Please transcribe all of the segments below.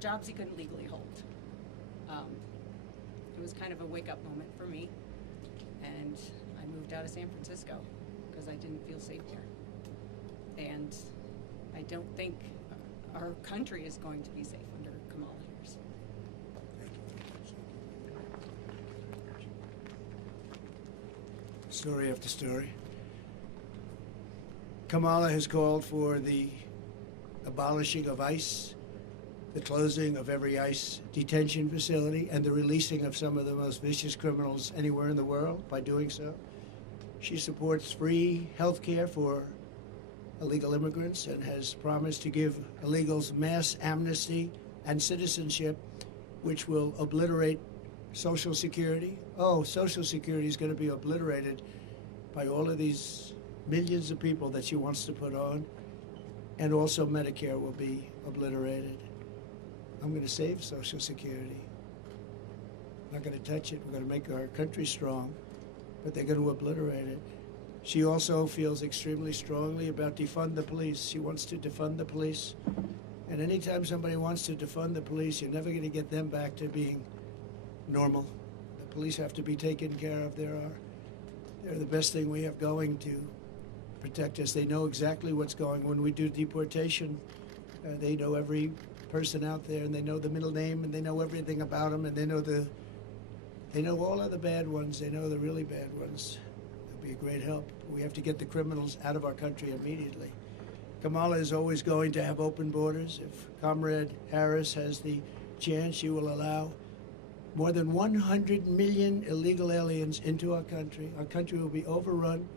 jobs he couldn't legally hold. It was kind of a wake-up moment for me, and I moved out of San Francisco because I didn't feel safe here. And I don't think our country is going to be safe under Kamala Harris. Story after story. Kamala has called for the abolishing of ICE, the closing of every ICE detention facility, and the releasing of some of the most vicious criminals anywhere in the world by doing so. She supports free health care for illegal immigrants and has promised to give illegals mass amnesty and citizenship, which will obliterate Social Security. Oh, Social Security is going to be obliterated by all of these millions of people that she wants to put on, and also Medicare will be obliterated. I'm going to save Social Security. I'm not going to touch it. We're going to make our country strong, but they're going to obliterate it. She also feels extremely strongly about defund the police. She wants to defund the police. And anytime somebody wants to defund the police, you're never going to get them back to being normal. The police have to be taken care of. They're the best thing we have going to protect us. They know exactly what's going on. When we do deportation, they know every person out there, and they know the middle name, and they know everything about them, and they know all of the bad ones. They know the really bad ones. It'll be a great help. We have to get the criminals out of our country immediately. Kamala is always going to have open borders. If Comrade Harris has the chance, she will allow more than 100 million illegal aliens into our country. Our country will be overrun,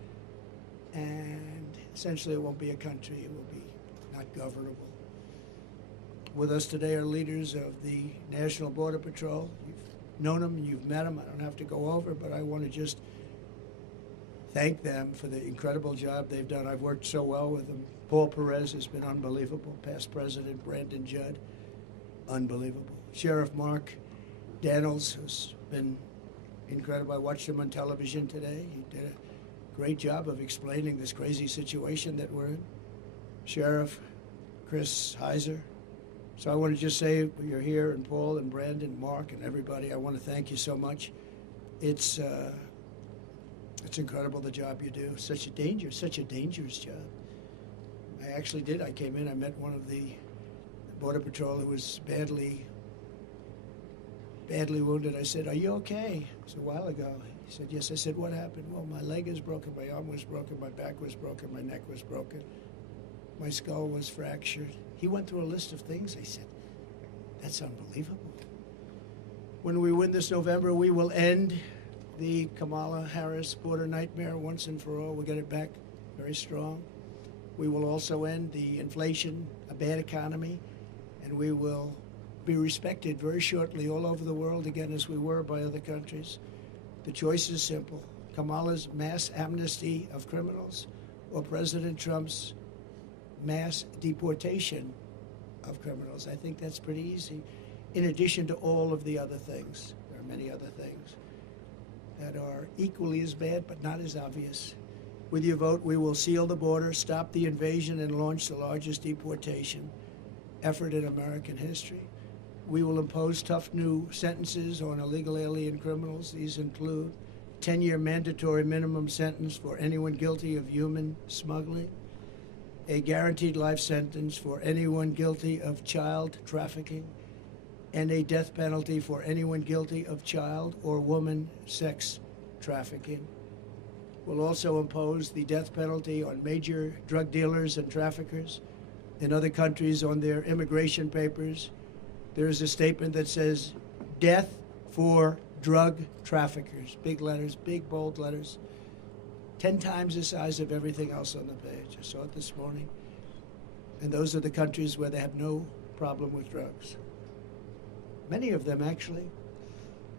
and essentially it won't be a country. It will be not governable. With us today are leaders of the National Border Patrol. You've known them, you've met them. I don't have to go over, but I want to just thank them for the incredible job they've done. I've worked so well with them. Paul Perez has been unbelievable. Past President Brandon Judd, unbelievable. Sheriff Mark Daniels has been incredible. I watched him on television today. He did a great job of explaining this crazy situation that we're in. Sheriff Chris Heiser. So I want to just say, you're here, and Paul and Brandon, Mark, and everybody, I want to thank you so much. It's incredible the job you do. Such a dangerous job. I came in, I met one of the Border Patrol who was badly wounded. I said, "Are you okay?" It was a while ago. He said, "Yes." I said, "What happened?" "Well, my leg is broken, my arm was broken, my back was broken, my neck was broken, my skull was fractured." He went through a list of things. I said, "That's unbelievable." When we win this November, we will end the Kamala Harris border nightmare once and for all. We'll get it back very strong. We will also end the inflation, a bad economy, and we will be respected very shortly all over the world again as we were by other countries. The choice is simple: Kamala's mass amnesty of criminals or President Trump's mass deportation of criminals. I think that's pretty easy. In addition to all of the other things, there are many other things that are equally as bad but not as obvious. With your vote, we will seal the border, stop the invasion, and launch the largest deportation effort in American history. We will impose tough new sentences on illegal alien criminals. These include 10-year mandatory minimum sentence for anyone guilty of human smuggling, a guaranteed life sentence for anyone guilty of child trafficking, and a death penalty for anyone guilty of child or woman sex trafficking. We'll also impose the death penalty on major drug dealers and traffickers. In other countries, on their immigration papers, there is a statement that says, "Death for drug traffickers." Big letters, big bold letters. 10 times the size of everything else on the page. I saw it this morning. And those are the countries where they have no problem with drugs. Many of them, actually.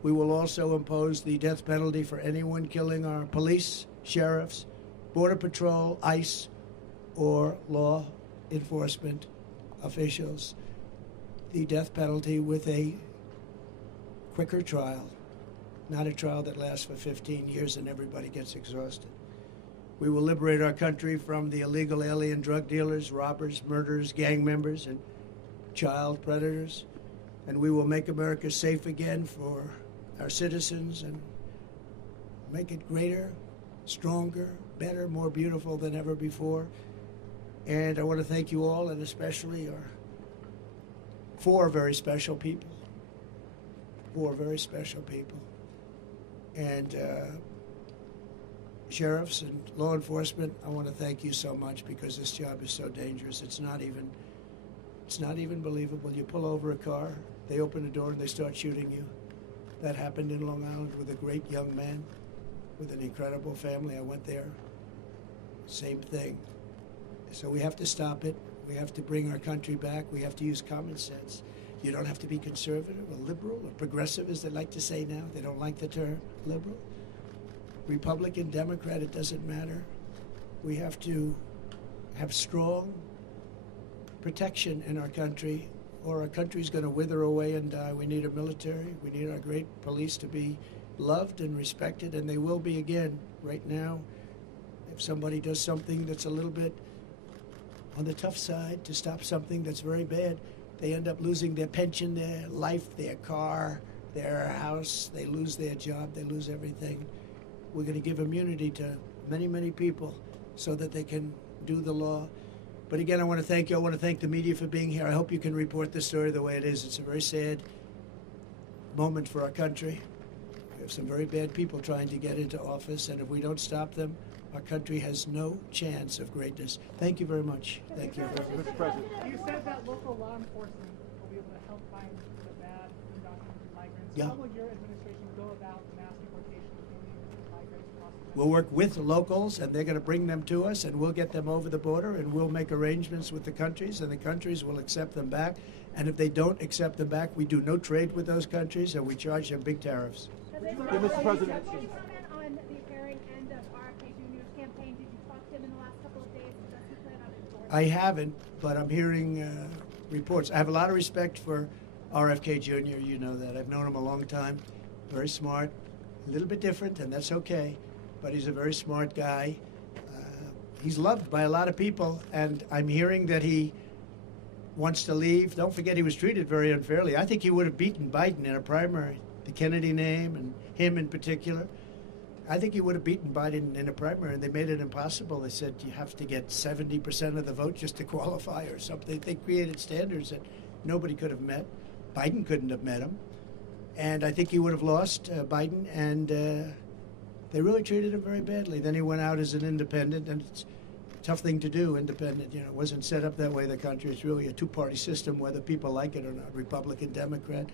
We will also impose the death penalty for anyone killing our police, sheriffs, Border Patrol, ICE, or law enforcement officials. The death penalty with a quicker trial, not a trial that lasts for 15 years and everybody gets exhausted. We will liberate our country from the illegal alien drug dealers, robbers, murderers, gang members, and child predators. and we will make America safe again for our citizens and make it greater, stronger, better, more beautiful than ever before. And I want to thank you all, and especially our 4 very special people. 4 very special people. And sheriffs and law enforcement, I want to thank you so much, because this job is so dangerous. It's not even believable. You pull over a car, they open the door and they start shooting you. That happened in Long Island with a great young man with an incredible family. I went there. Same thing. So we have to stop it. We have to bring our country back. We have to use common sense. You don't have to be conservative or liberal or progressive, as they like to say now. They don't like the term liberal. Republican, Democrat, it doesn't matter. We have to have strong protection in our country, or our country's going to wither away and die. We need a military. We need our great police to be loved and respected, and they will be again. Right now, if somebody does something that's a little bit on the tough side to stop something that's very bad, they end up losing their pension, their life, their car, their house. They lose their job. They lose everything. We're going to give immunity to many, many people so that they can do the law. But again, I want to thank you. I want to thank the media for being here. I hope you can report the story the way it is. It's a very sad moment for our country. We have some very bad people trying to get into office, and if we don't stop them, our country has no chance of greatness. Thank you very much. Thank you. Mr. President. You said that local law enforcement will be able to help find the bad undocumented migrants. Yeah. How will your administration go about the mass deportation of illegal migrants across the country? We'll work with the locals, and they're going to bring them to us, and we'll get them over the border, and we'll make arrangements with the countries, and the countries will accept them back. And if they don't accept them back, we do no trade with those countries, and we charge them big tariffs. Mr. President. Can you comment on the airing end of RFK Jr.'s campaign? Did you talk to him in the last couple of days? Does he plan on endorsing? I haven't, but I'm hearing reports. I have a lot of respect for RFK Jr. You know that. I've known him a long time. Very smart, a little bit different, and that's okay. But he's a very smart guy. He's loved by a lot of people, and I'm hearing that he wants to leave. Don't forget, he was treated very unfairly. I think he would have beaten Biden in a primary, the Kennedy name and him in particular. I think he would have beaten Biden in a primary, and they made it impossible. They said you have to get 70% of the vote just to qualify or something. They created standards that nobody could have met. Biden couldn't have met him. And I think he would have lost Biden, and they really treated him very badly. Then he went out as an independent, and it's a tough thing to do, independent. You know, it wasn't set up that way, the country. It's really a two-party system, whether people like it or not, Republican, Democrat.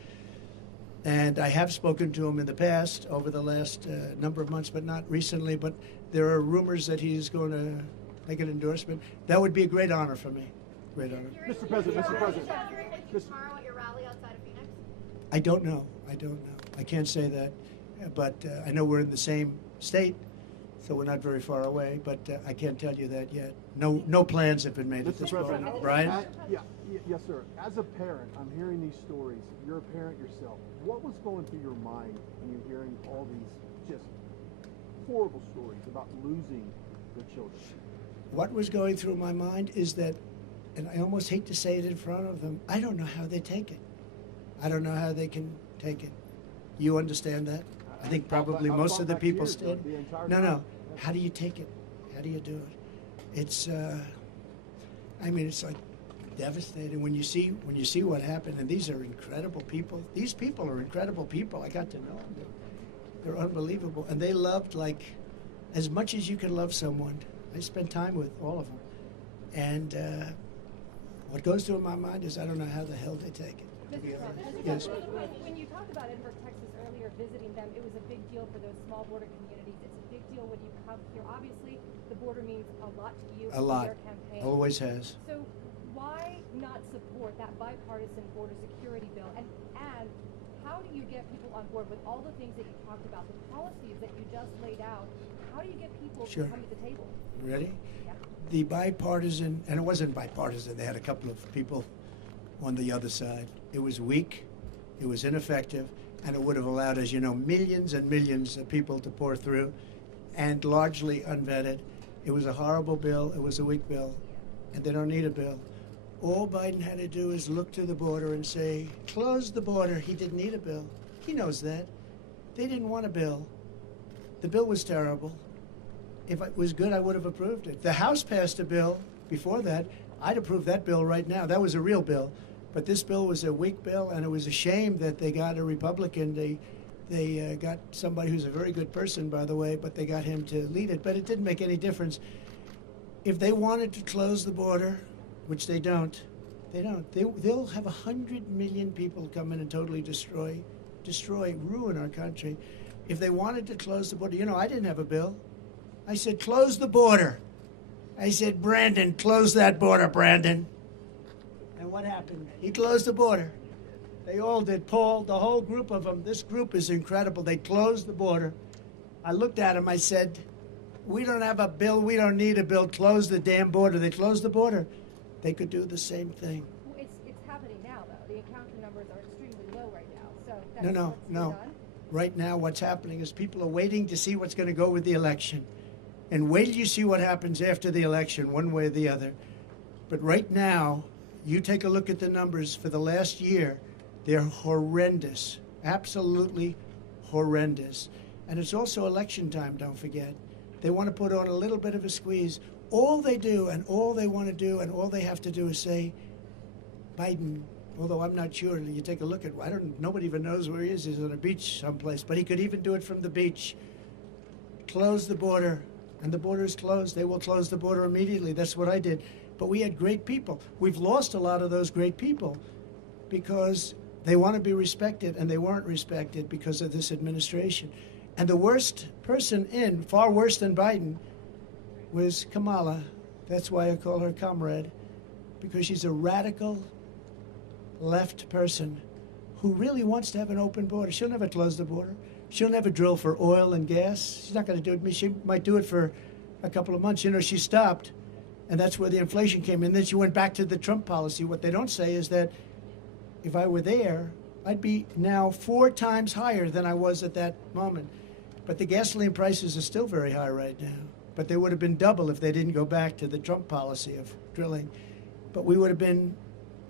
And I have spoken to him in the past, over the last number of months, but not recently. But there are rumors that he's going to make an endorsement. That would be a great honor for me. Great honor. Mr. President. Tomorrow at your rally outside of Phoenix? I don't know. I can't say that. But I know we're in the same state, so we're not very far away. But I can't tell you that yet. No plans have been made at Mr. this President. point. Brian? Yes, sir. As a parent, I'm hearing these stories. You're a parent yourself. What was going through your mind when you're hearing all these just horrible stories about losing their children? What was going through my mind is that, and I almost hate to say it in front of them, I don't know how they take it. I don't know how they can take it. You understand that? I think probably most of the people stand. No. How do you take it? How do you do it? It's, it's like devastating when you see what happened. And these are incredible people. These people are incredible people. I got to know them. They're unbelievable, and they loved like as much as you can love someone. I spent time with all of them, and what goes through my mind is I don't know how the hell they take it. Yes. When you talked about Edinburgh, Texas earlier, visiting them, it was a big deal for those small border communities. It's a big deal when you come here. Obviously, the border means a lot to you. A lot. Your campaign. Always has. So why not support that bipartisan border security bill? And how do you get people on board with all the things that you talked about, the policies that you just laid out? How do you get people to come to the table? Ready? Yeah. The bipartisan, and it wasn't bipartisan. They had a couple of people on the other side. It was weak, it was ineffective, and it would have allowed, as you know, millions and millions of people to pour through, and largely unvetted. It was a horrible bill, it was a weak bill, and they don't need a bill. All Biden had to do is look to the border and say, close the border. He didn't need a bill. He knows that. They didn't want a bill. The bill was terrible. If it was good, I would have approved it. The House passed a bill before that. I'd approve that bill right now. That was a real bill. But this bill was a weak bill, and it was a shame that they got a Republican. They got somebody who's a very good person, by the way, but they got him to lead it. But it didn't make any difference. If they wanted to close the border, which they don't. They'll have 100 million people come in and totally destroy, ruin our country. If they wanted to close the border, I didn't have a bill. I said, close the border. I said, Brandon, close that border, Brandon. And what happened? He closed the border. They all did. Paul, the whole group of them, this group is incredible. They closed the border. I looked at him, I said, we don't have a bill, we don't need a bill, close the damn border. They closed the border. They could do the same thing. Well, it's happening now, though. The encounter numbers are extremely low right now. So that's No. done. Right now, what's happening is people are waiting to see what's going to go with the election. And wait till you see what happens after the election, one way or the other. But right now, you take a look at the numbers for the last year, they're horrendous, absolutely horrendous. And it's also election time, don't forget. They want to put on a little bit of a squeeze. All they do and all they want to do and all they have to do is say, Biden, although I'm not sure, you take a look at, nobody even knows where he is. He's on a beach someplace, but he could even do it from the beach. Close the border, and the border is closed. They will close the border immediately. That's what I did. But we had great people. We've lost a lot of those great people because they want to be respected, and they weren't respected because of this administration. And the worst person in, far worse than Biden, was Kamala. That's why I call her comrade, because she's a radical left person who really wants to have an open border. She'll never close the border. She'll never drill for oil and gas. She's not going to do it. She might do it for a couple of months. She stopped, and that's where the inflation came in. Then she went back to the Trump policy. What they don't say is that if I were there, I'd be now 4 times higher than I was at that moment. But the gasoline prices are still very high right now. But they would have been double if they didn't go back to the Trump policy of drilling. But we would have been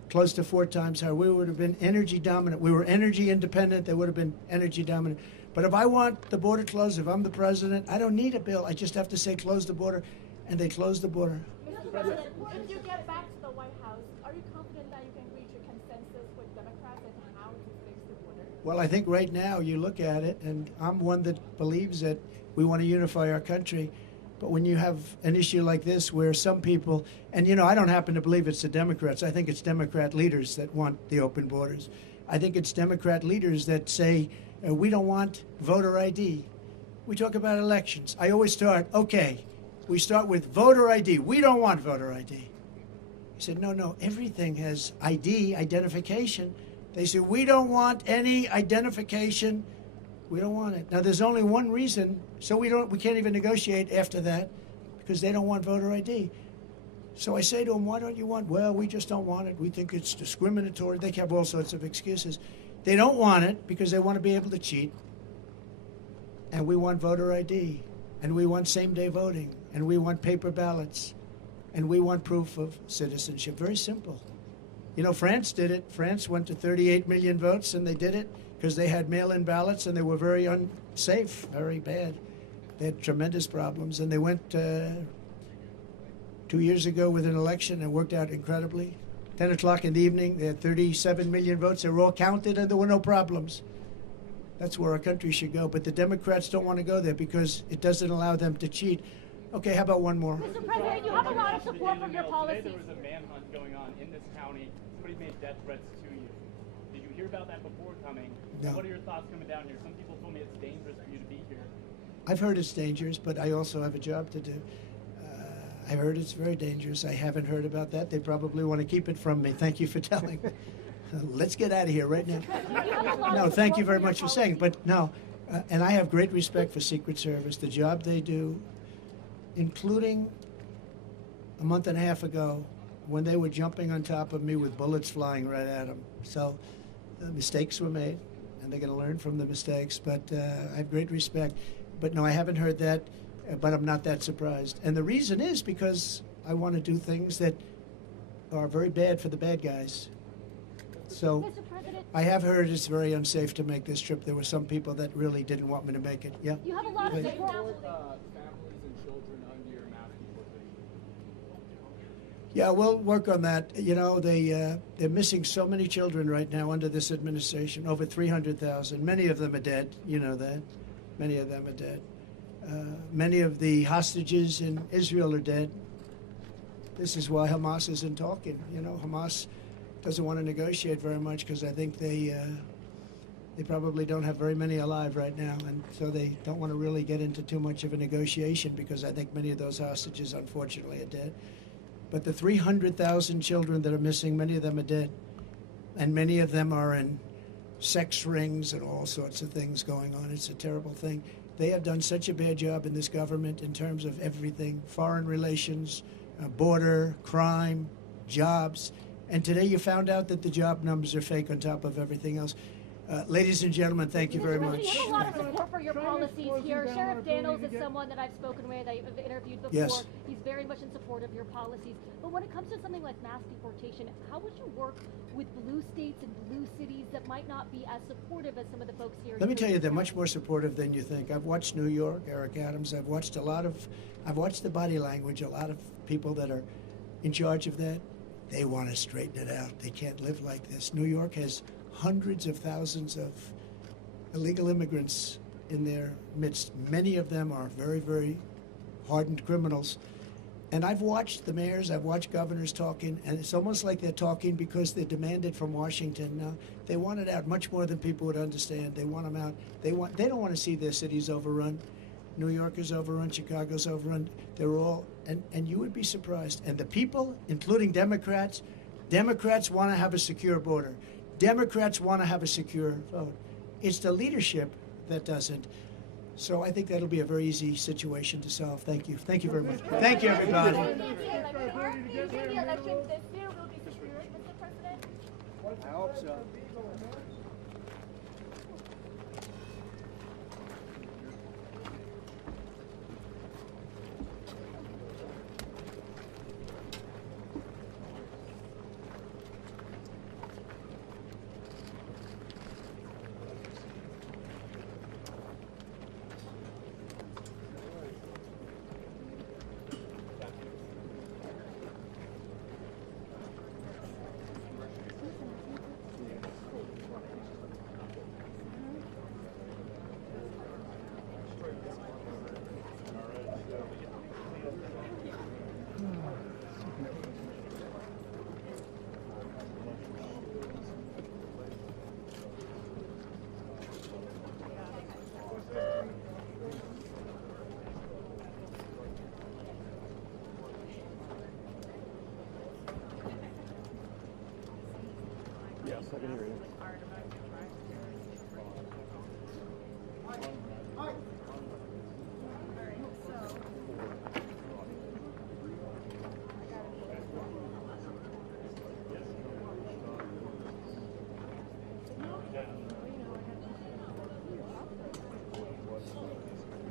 close to 4 times higher. We would have been energy dominant. We were energy independent. They would have been energy dominant. But if I want the border closed, if I'm the president, I don't need a bill. I just have to say close the border, and they close the border. Mr. President, if you get back to the White House, are you confident that you can reach a consensus with Democrats and how to fix the border? Well, I think right now you look at it, and I'm one that believes that we want to unify our country. But when you have an issue like this where some people, and I don't happen to believe it's the Democrats. I think it's Democrat leaders that want the open borders. I think it's Democrat leaders that say, we don't want voter ID. We talk about elections. I always start, we start with voter ID. We don't want voter ID. He said, no, everything has ID, identification. They said, we don't want any identification. We don't want it. Now, there's only one reason, so we can't even negotiate after that, because they don't want voter ID. So I say to them, why don't you want? Well, we just don't want it. We think it's discriminatory. They have all sorts of excuses. They don't want it because they want to be able to cheat. And we want voter ID. And we want same-day voting. And we want paper ballots. And we want proof of citizenship. Very simple. France did it. France went to 38 million votes, and they did it because they had mail-in ballots, and they were very unsafe, very bad. They had tremendous problems, and they went 2 years ago with an election and worked out incredibly. 10 o'clock in the evening, they had 37 million votes. They were all counted, and there were no problems. That's where our country should go. But the Democrats don't want to go there because it doesn't allow them to cheat. Okay, how about one more? Mr. President, you have a lot of support from your policies. Today there was a manhunt going on in this county. Somebody made death threats to you. Did you hear about that before coming? No. What are your thoughts coming down here? Some people told me it's dangerous for you to be here. I've heard it's dangerous, but I also have a job to do. I heard it's very dangerous. I haven't heard about that. They probably want to keep it from me. Thank you for telling me. Let's get out of here right now. No, thank you very much for saying. But no, and I have great respect for Secret Service, the job they do, including a month and a half ago when they were jumping on top of me with bullets flying right at them. So mistakes were made, and they're going to learn from the mistakes. But I have great respect. But no, I haven't heard that, but I'm not that surprised. And the reason is because I want to do things that are very bad for the bad guys. So Mr. President, I have heard it's very unsafe to make this trip. There were some people that really didn't want me to make it. Yeah. you have a lot of Please. support. Families and children under your mass deportation. Yeah, we'll work on that. You know, they're missing so many children right now under this administration. Over 300,000. Many of them are dead. You know that. Many of them are dead. Many of the hostages in Israel are dead. This is why Hamas isn't talking. You know, Hamas doesn't want to negotiate very much because I think they probably don't have very many alive right now, and so they don't want to really get into too much of a negotiation because I think many of those hostages, unfortunately, are dead. But the 300,000 children that are missing, many of them are dead, and many of them are in sex rings and all sorts of things going on. It's a terrible thing. They have done such a bad job in this government in terms of everything: foreign relations, border, crime, jobs. And today you found out that the job numbers are fake on top of everything else. Ladies and gentlemen, thank you very Mr. much. President, you have a lot of support for your China's policies closing here. down our Sheriff ability Daniels to is get- someone that I've spoken with, that I've interviewed before. Yes. He's very much in support of your policies. But when it comes to something like mass deportation, how would you work with blue states and blue cities that might not be as supportive as some of the folks here? Let me in tell you, they're County? much more supportive than you think. I've watched New York, Eric Adams. I've watched the body language. A lot of people that are in charge of that, they want to straighten it out. They can't live like this. New York has hundreds of thousands of illegal immigrants in their midst. Many of them are very, very hardened criminals. And I've watched the mayors, I've watched governors talking, and it's almost like they're talking because they're demanded from Washington. Now, they want it out much more than people would understand. They want them out. They don't want to see their cities overrun. New York is overrun, Chicago's overrun. They're all, and you would be surprised. And the people, including Democrats want to have a secure border. Democrats want to have a secure vote. It's the leadership that doesn't. So I think that'll be a very easy situation to solve. Thank you. Thank you very much. Thank you, everybody. Do you think the election this year will be secure, Mr. President? I hope so. Yes, I can hear you.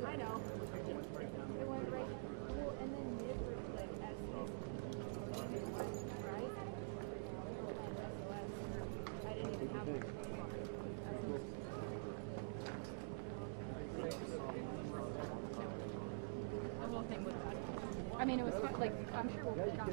I know. It went right, well, and then mid was like SOS, right? I didn't even have it. The whole thing was bad. I mean, it was fun, like, I'm sure we'll be shocked.